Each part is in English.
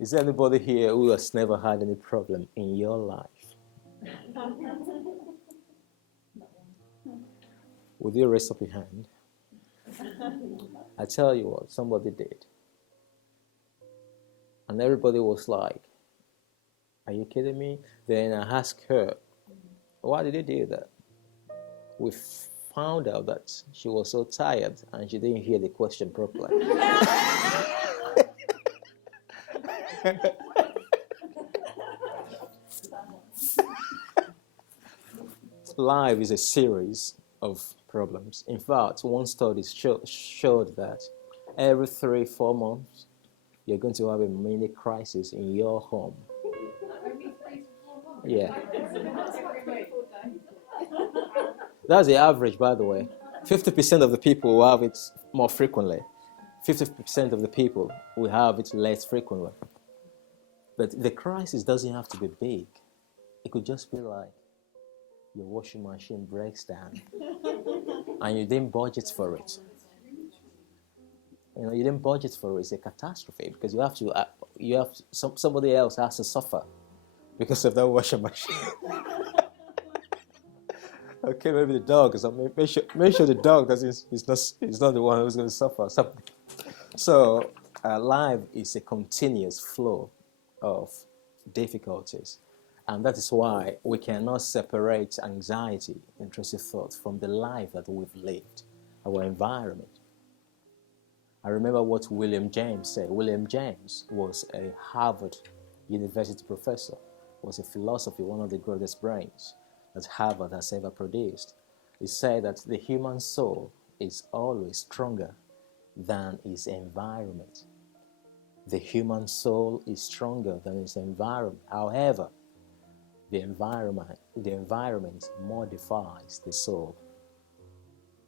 Is there anybody here who has never had any problem in your life? Would you raise up your hand? I tell you what, somebody did. And everybody was like, are you kidding me? Then I asked her, why did you do that? We found out that she was so tired and she didn't hear the question properly. Life is a series of problems. In fact, one study showed that every 3-4 months, you're going to have a mini crisis in your home. Yeah. That's the average, by the way. 50% of the people will have it more frequently. 50% of the people will have it less frequently. But the crisis doesn't have to be big. It could just be like your washing machine breaks down and you didn't budget for it. You didn't budget for it. It's a catastrophe because somebody else has to suffer because of that washing machine. Okay, maybe the dog. So make sure the dog doesn't. He's not the one who's going to suffer something. So life is a continuous flow of difficulties, and that is why we cannot separate anxiety, intrusive thoughts from the life that we've lived, our environment. I remember what William James said. William James was a Harvard University professor, was a philosopher, one of the greatest brains that Harvard has ever produced. He said that the human soul is always stronger than its environment. The human soul is stronger than its environment. However, the environment modifies the soul.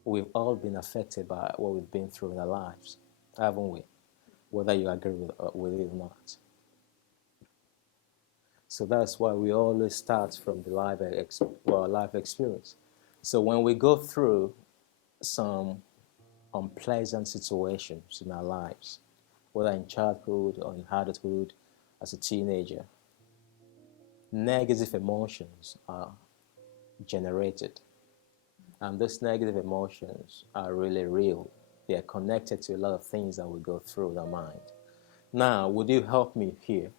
We've all been affected by what we've been through in our lives, haven't we? Whether you agree with it or not. So that's why we always start from the life experience. So when we go through some unpleasant situations in our lives, whether in childhood or in adulthood, as a teenager, negative emotions are generated. And those negative emotions are really real. They are connected to a lot of things that we go through in our mind. Now, would you help me here?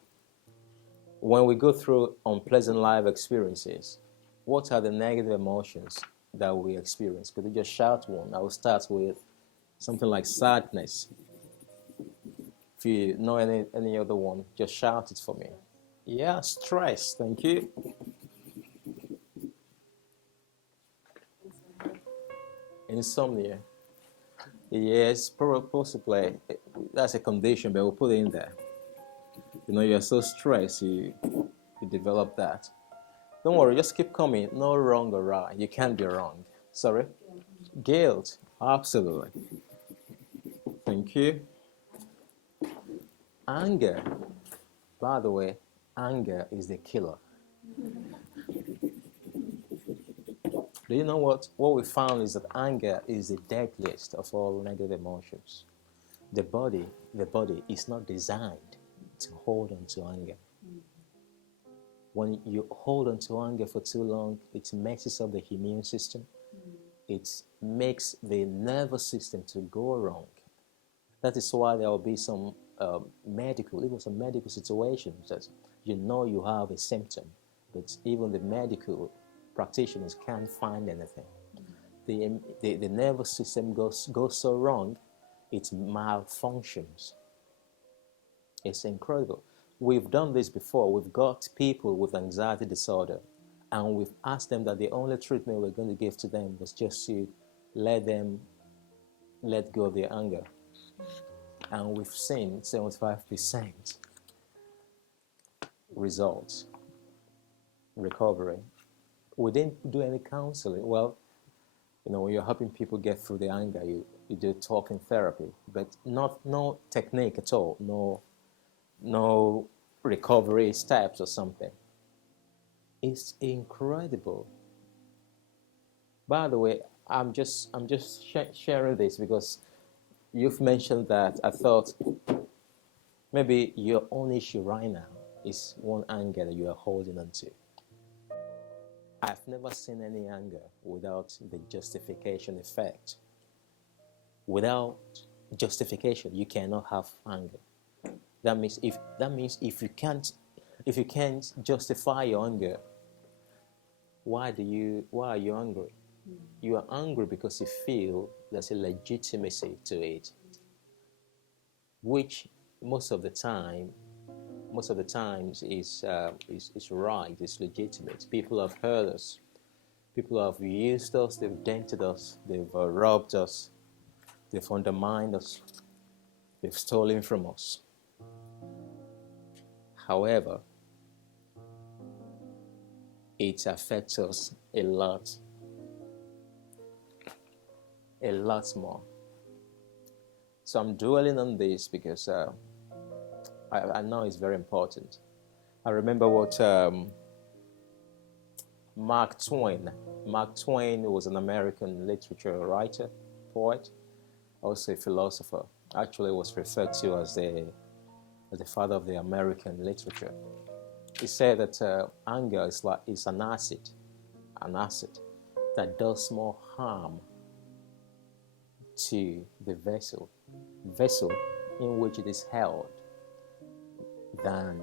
When we go through unpleasant life experiences, what are the negative emotions that we experience? Could you just shout one? I will start with something like sadness. If you know any other one, just shout it for me. Yeah, stress. Thank you. Insomnia. Yes, possibly. That's a condition, but we'll put it in there. You're so stressed, you develop that. Don't worry, just keep coming. No wrong or right. You can't be wrong. Sorry? Guilt. Absolutely. Thank you. Anger. By the way, anger is the killer. Do you know what? What we found is that anger is the deadliest of all negative emotions. The body is not designed to hold on to anger. When you hold on to anger for too long, it messes up the immune system. It makes the nervous system to go wrong. That is why there will be some medical situations that you have a symptom, but even the medical practitioners can't find anything. The nervous system goes so wrong, it malfunctions. It's incredible. We've done this before. We've got people with anxiety disorder, and we've asked them that the only treatment we're going to give to them was just to let them let go of their anger. And we've seen 75% results, recovery. We didn't do any counseling. Well, when you're helping people get through the anger, you do talking therapy, but no technique at all, no recovery steps or something. It's incredible. By the way, I'm just sharing this because you've mentioned that. I thought Maybe your own issue right now is one anger that you are holding on to. I've never seen any anger without the justification effect. Without justification, you cannot have anger. That means if you can't justify your anger, why are you angry? You are angry because you feel there's a legitimacy to it, which most of the times is right, is legitimate. People have hurt us, people have used us, they've dented us, they've robbed us, they've undermined us, they've stolen from us. However, it affects us a lot more. So I'm dwelling on this because I know it's very important. I remember what Mark Twain was an American literature writer, poet, also a philosopher. Actually was referred to as the father of the American literature. He said that anger is an acid that does more harm to the vessel in which it is held than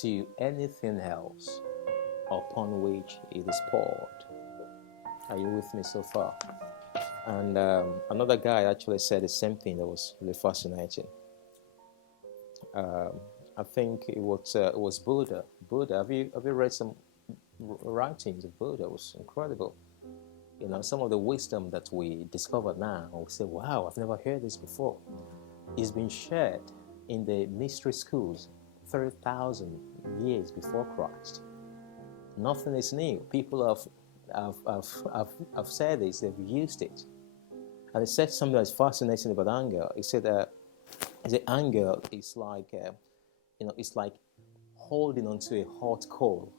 to anything else upon which it is poured. Are you with me so far? And another guy actually said the same thing that was really fascinating. I think it was Buddha. Have you read some writings of Buddha? It was incredible. You know, some of the wisdom that we discover now, we say, wow, I've never heard this before. It's been shared in the mystery schools 3,000 years before Christ. Nothing is new. People have said this, they've used it. And it said something that's fascinating about anger. It said that the anger is like, it's like holding onto a hot coal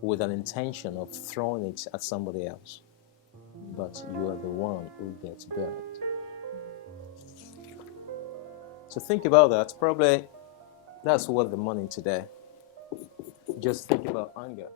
with an intention of throwing it at somebody else. But you are the one who gets burned. So think about that. Probably that's worth the money today. Just think about anger.